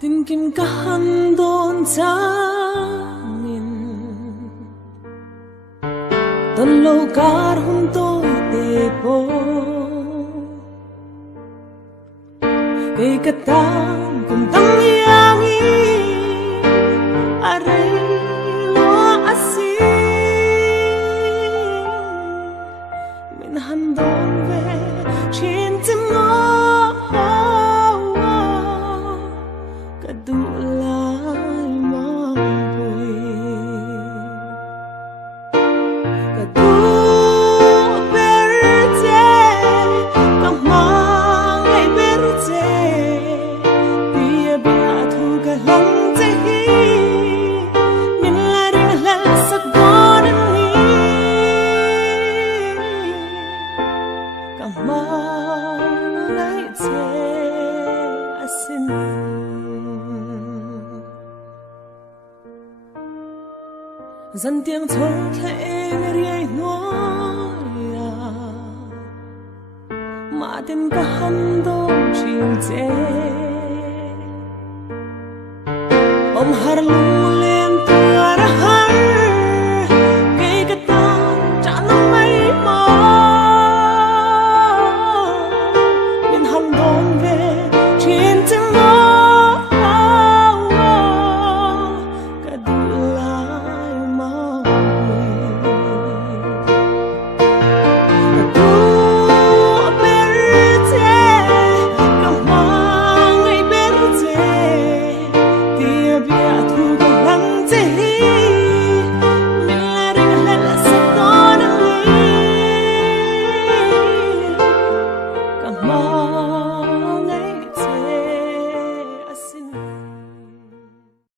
Tin kim ka handon changin ton lo kar hun tôi te po e ka tam kum tang yang i are lo asin min handon ve chin tim no Kadulay mampoy Kadu Varte Hmangaih Varte Dia biatu galang tehi Min laring lasak bonan ni Hmangaih te Asin Dân tiếng thôn khẽ riêng noia mà tên cả hắn đông chim chê om har lu